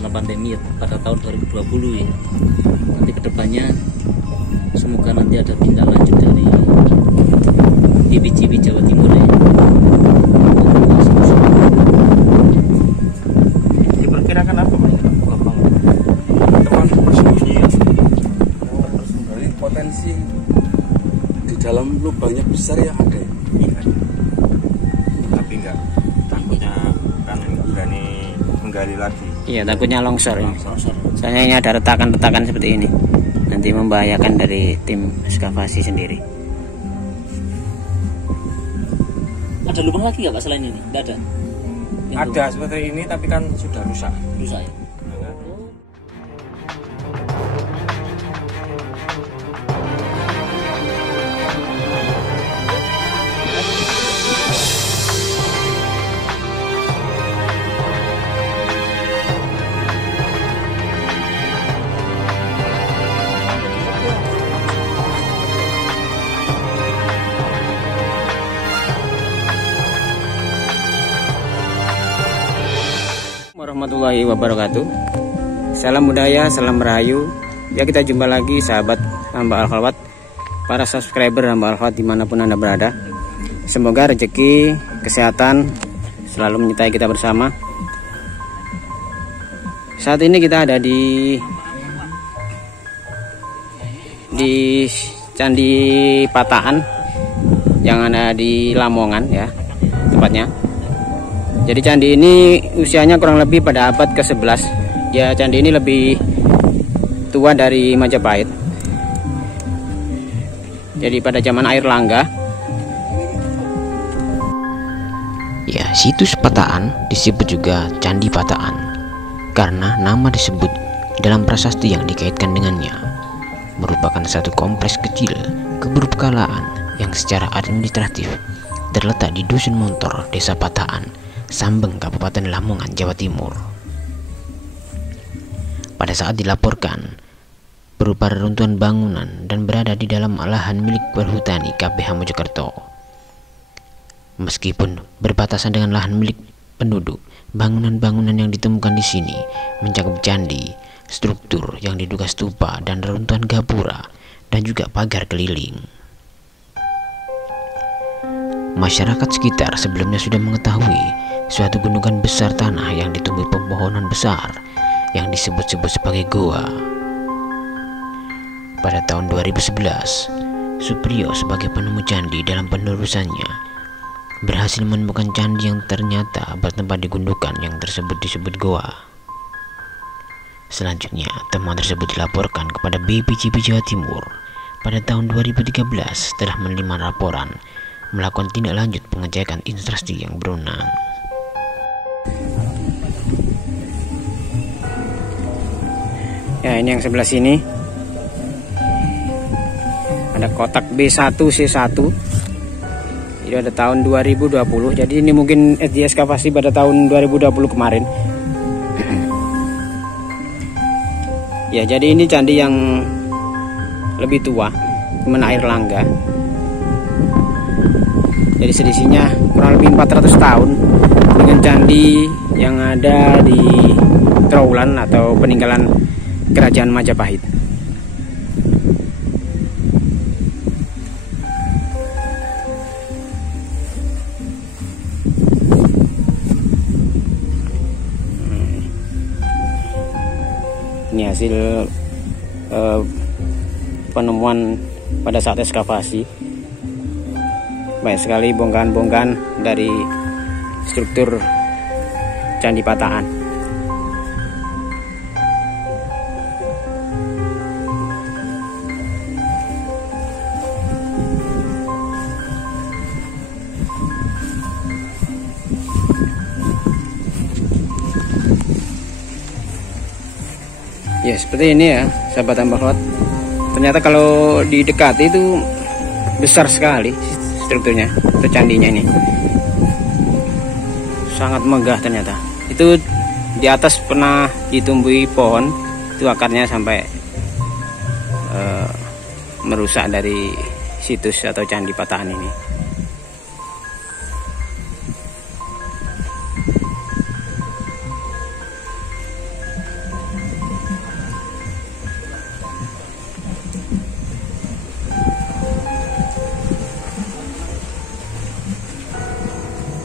karena pandemi ya, pada tahun 2020 ya. Nanti kedepannya semoga nanti ada tindak lanjut dari BPJB Jawa Timur ya. Diperkirakan apa Mas? Teman bersembunyi ya. Dari potensi di dalam lubangnya besar ya ada ya. Tapi enggak, takutnya kan enggak berani menggali lagi. Iya, takutnya longsor ini. Soalnya ini ada retakan-retakan seperti ini. Nanti membahayakan dari tim ekskavasi sendiri. Ada lubang lagi nggak Pak selain ini? Nggak ada? Ada seperti ini tapi kan sudah rusak. Rusak ya? Warahmatullahi wabarakatuh. Salam budaya, salam rahayu. Ya, kita jumpa lagi sahabat hamba Al-Khalwat, para subscriber hamba Al-Khalwat dimanapun Anda berada. Semoga rezeki, kesehatan selalu menyertai kita bersama. Saat ini kita ada di Candi Patahan yang ada di Lamongan ya, tempatnya. Jadi candi ini usianya kurang lebih pada abad ke-11. Ya, candi ini lebih tua dari Majapahit. Jadi pada zaman Air Langga. Ya, situs Patahan disebut juga Candi Patahan karena nama disebut dalam prasasti yang dikaitkan dengannya. Merupakan satu kompleks kecil keberpekaan yang secara administratif terletak di Dusun Montor, Desa Patahan, Sambeng, Kabupaten Lamongan, Jawa Timur. Pada saat dilaporkan berupa reruntuhan bangunan dan berada di dalam lahan milik Perhutani KPH Mojokerto. Meskipun berbatasan dengan lahan milik penduduk, bangunan-bangunan yang ditemukan di sini mencakup candi, struktur yang diduga stupa dan reruntuhan gapura dan juga pagar keliling. Masyarakat sekitar sebelumnya sudah mengetahui suatu gunungan besar tanah yang ditumbuhi pepohonan besar yang disebut-sebut sebagai goa. Pada tahun 2011, Supriyo sebagai penemu candi dalam penelusurannya berhasil menemukan candi yang ternyata bertempat di gundukan yang tersebut disebut goa. Selanjutnya, temuan tersebut dilaporkan kepada BPJB Jawa Timur pada tahun 2013 setelah menerima laporan melakukan tindak lanjut pengecekan instansi yang berwenang. Ya, ini yang sebelah sini ada kotak B1C1. Itu ada tahun 2020. Jadi ini mungkin ekskavasi pada tahun 2020 kemarin. Ya, jadi ini candi yang lebih tua, teman Air Langga. Jadi selisihnya kurang lebih 400 tahun dengan candi yang ada di Trowulan atau peninggalan Kerajaan Majapahit. Ini hasil penemuan pada saat ekskavasi. Banyak sekali bongkahan-bongkahan dari struktur Candi Patahan. Ya, seperti ini ya sahabat Al-Khalwat. Ternyata kalau didekati itu besar sekali strukturnya, itu candinya ini. Sangat megah ternyata. Itu di atas pernah ditumbuhi pohon, itu akarnya sampai merusak dari situs atau Candi Patahan ini.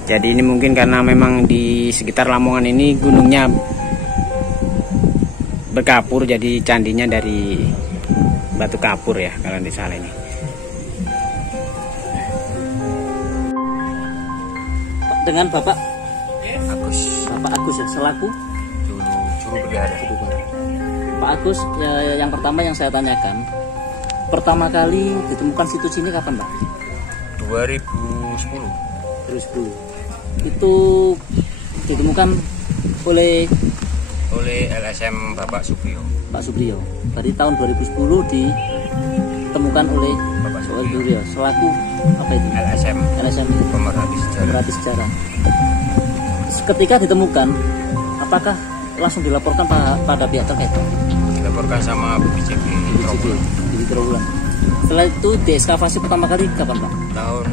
Jadi ini mungkin karena memang di sekitar Lamongan ini gunungnya berkapur, jadi candinya dari batu kapur ya kalau tidak salah ini. Dengan Bapak Bapak Agus ya, selaku juru bendahara. Pak Agus, ya, yang pertama yang saya tanyakan, pertama kali ditemukan situs ini kapan Pak? 2010. Itu ditemukan oleh LSM Bapak Supriyo. Pak Supriyo. Berarti tahun 2010 ditemukan oleh Bapak Supriyo selaku apa itu? LSM itu pemerhati sejarah. Ketika ditemukan, apakah langsung dilaporkan pada pihak terkait? Dilaporkan sama BPJB Trawulan. Setelah itu diekskavasi pertama kali kapan Pak? tahun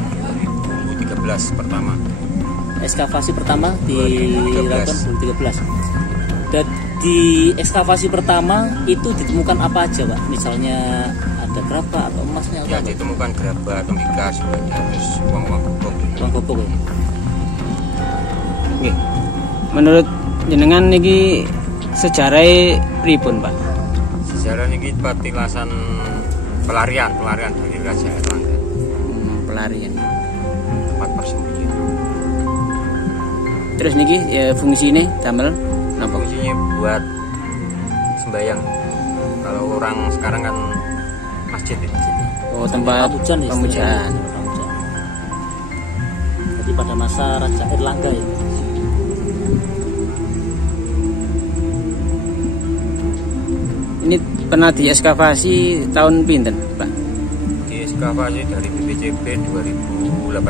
2013 pertama. Ekskavasi pertama dilakukan 2013. Dan di ekskavasi pertama itu ditemukan apa aja Pak? Misalnya ada gerabah atau emasnya atau Ya, apa? ditemukan gerabah, tembikar, terus uang-uang gobok. Uang gobok ya. Oke. Menurut jenengan niki sejarah pripun Pak? Sejarah ini patilasan pelarian dari Raja Erlangga, Pelarian. tempat persembunyian. Terus niki ya, fungsinya damel napa? Fungsinya buat sembayang. Kalau orang sekarang kan masjid itu. Oh, tempat Pamujan ya, pemujaan. Pamujan. Jadi pada masa Raja Erlangga ya. Ini pernah diekskavasi tahun pinten Pak? Di ekskavasi dari BPJB 2018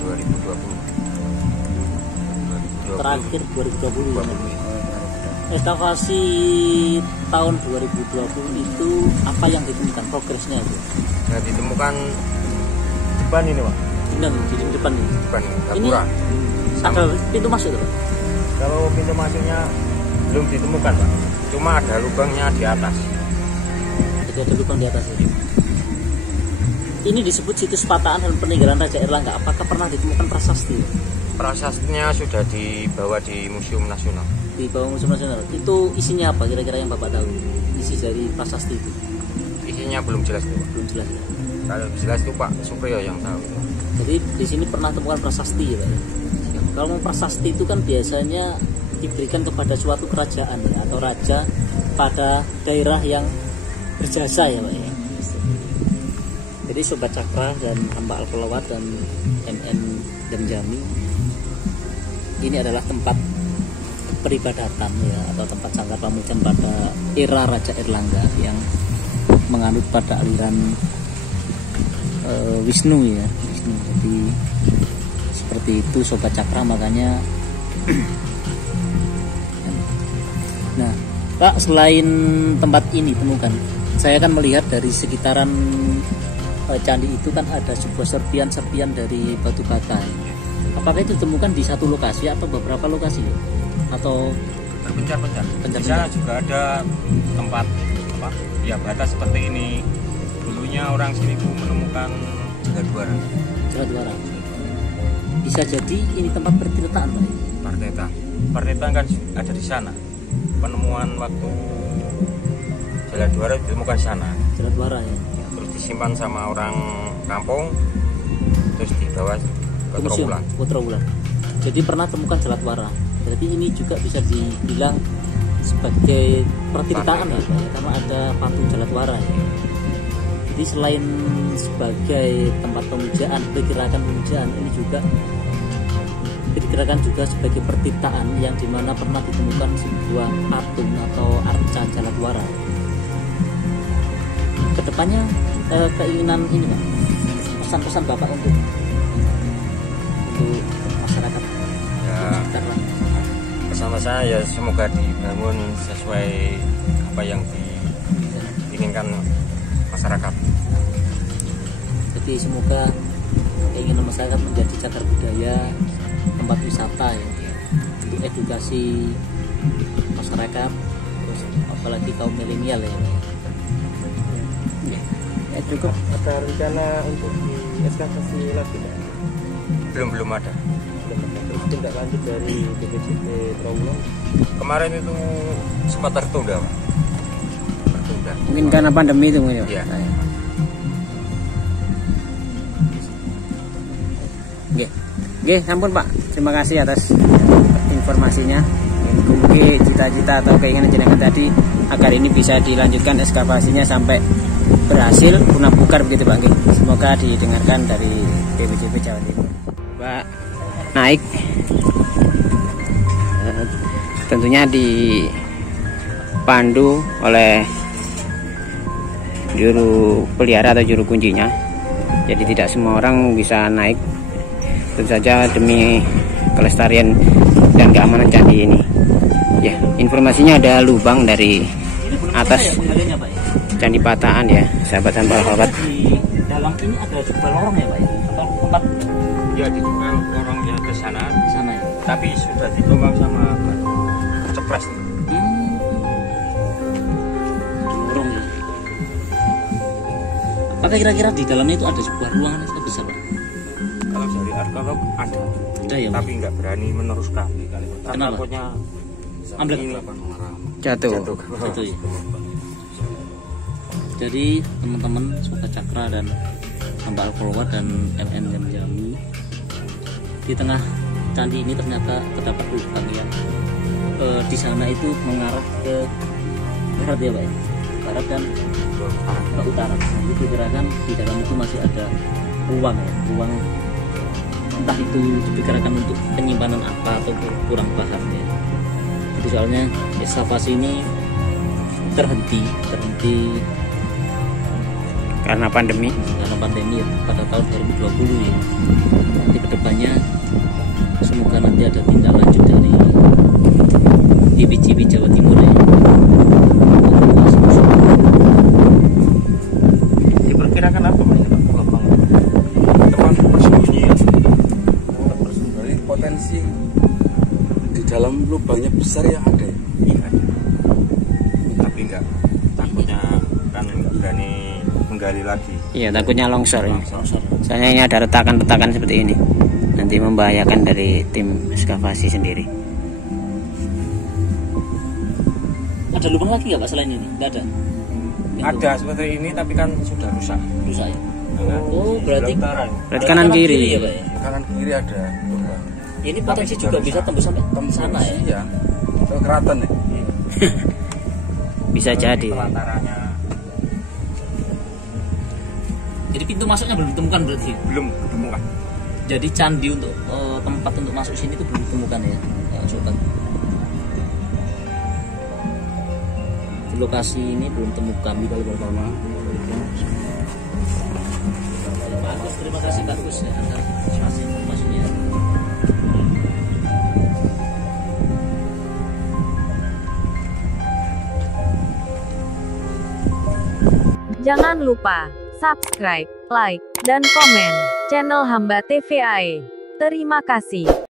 2020. Terakhir 2020 ya. 2020. Ekskavasi tahun 2020 itu apa yang ditemukan progresnya itu? Nah, ditemukan depan ini Pak. Dengan di depan ini. Depan Ini gapura. ada pintu masuk tuh Pak? Kalau pintu masuknya belum ditemukan Pak. Cuma ada lubangnya di atas. Itu ada lubang di atas itu. Ini disebut situs pataan dan peninggalan Raja Erlangga. Apakah pernah ditemukan prasasti? Prasastinya sudah dibawa di Museum Nasional. Di bawah Museum Nasional. Itu isinya apa kira-kira yang Bapak tahu? Isi dari prasasti itu Isinya belum jelas tuh Pak. belum jelas ya. Kalau jelas itu Pak Supriyo yang tahu. Jadi di sini pernah temukan prasasti ya Pak. Kalau mau prasasti itu kan biasanya diberikan kepada suatu kerajaan ya, atau raja pada daerah yang berjasa ya Pak ya. Jadi Sobat Cakra dan Hamba Al-Kolawat dan MN Demjami ini adalah tempat peribadatan ya, atau tempat sanggar pamujan pada era Raja Erlangga yang menganut pada aliran Wisnu ya. Wisnu. Jadi seperti itu Sobat Cakra, makanya nah Pak, selain tempat ini temukan, saya kan melihat dari sekitaran candi itu kan ada sebuah serpian-serpian dari batu bata. Apakah itu ditemukan di satu lokasi atau beberapa lokasi? Atau Berpencar-pencar. Di Pencar-pencar. sana juga ada tempat apa? Ya bata seperti ini. Dulunya orang sini tuh menemukan jaladwara. Jaladwara? Bisa jadi ini tempat pertirtaan Pak? Parteta kan ada di sana. Penemuan waktu jaladwara ditemukan di sana. Jaladwara ya? Terus disimpan sama orang kampung, terus dibawa ke Trawulan. Trawulan. Jadi pernah temukan jaladwara. Berarti ini juga bisa dibilang sebagai pertirtaan ya, Pak, ya, karena ada patung jaladwara ya. Jadi selain sebagai tempat pemujaan, pergerakan pemujaan, ini juga diperkirakan juga sebagai pertirtaan yang dimana pernah ditemukan sebuah patung atau arca jaladwara. Kedepannya keinginan ini Pak, pesan-pesan Bapak untuk masyarakat Ya, karena pesan-pesan ya semoga dibangun sesuai apa yang diinginkan masyarakat. jadi semoga keinginan masyarakat menjadi cagar budaya, tempat wisata ya, untuk edukasi masyarakat, terus apalagi kaum milenial ya. Ya, cukup. Ada rencana untuk diekskavasi lagi Pak? Belum ada. Terus tindak lanjut dari BPJP Trawulan Kemarin itu sempat tertunda, Pak. Tertunda. Mungkin karena pandemi itu mungkin. Iya. Oke, sampun Pak. Terima kasih atas informasinya. Mungkin cita-cita atau keinginan jenengan tadi agar ini bisa dilanjutkan ekskavasinya sampai berhasil punah bukar begitu Pak. Semoga didengarkan dari BPJP Jawa Timur. Pak naik tentunya dipandu oleh juru pelihara atau juru kuncinya. Jadi tidak semua orang bisa naik. Tentu saja demi kelestarian dan keamanan candi ini. Ya, informasinya ada lubang dari atas Candi Patahan ya, sahabat-sahabat. Di dalam ini ada sebuah lorong ya Pak ya? Atau tempat Ya di orangnya ke sana, di sana ya? tapi sudah ditopang sama batu cepres. Lorong ya. Apakah kira-kira di dalamnya itu ada sebuah ruangan yang besar Pak? Kalau dari arkeolog ada, Ada ya Pak? tapi nggak berani meneruskan. Karena Kenapa? takutnya Ambil ini Jatuh. Itu ya. Jadi teman-teman Sobat Cakra dan Hamba Al-Folwar dan MN Jami, di tengah candi ini ternyata terdapat lubang yang di sana itu mengarah ke barat ya Pak ya? Barat dan ke utara. Nah, itu diperkirakan di dalam itu masih ada ruang ya, ruang entah itu diperkirakan untuk penyimpanan apa atau kurang paham ya. Jadi soalnya ekskavasi ini terhenti Karena pandemi. ya, pada tahun 2020 ya. Nanti kedepannya semoga nanti ada tindak lanjut dari BPJP Jawa Timur ya. diperkirakan apa Mas? Tempat bersembunyi ya. Dari potensi di dalam lubangnya besar ya ada ya. Iya. Tapi nggak, takutnya kan nggak berani menggali lagi. Iya, takutnya longsor ini. Longsor. Soalnya ini ada retakan-retakan seperti ini. Nanti membahayakan dari tim ekskavasi sendiri. Ada lubang lagi nggak Pak selain ini? Nggak ada. Ada seperti ini tapi kan sudah rusak. Rusak ya. Nah, Oh, berarti utara ini. Berarti kanan kiri. ya Pak ya? Kanan kiri ada lubang. Ini potensi juga bisa tembus sampai sana ya. Iya. Ke keraton ya. Bisa jadi. Pelantarannya Jadi pintu masuknya belum ditemukan berarti. belum ditemukan. Jadi candi untuk tempat untuk masuk sini itu belum ditemukan ya, Sobat. Di lokasi ini belum temukan di kali pertama. Bagus, terima kasih bagus ya atas informasinya. Jangan lupa subscribe, like, dan komen channel Hamba TVAE. Terima kasih.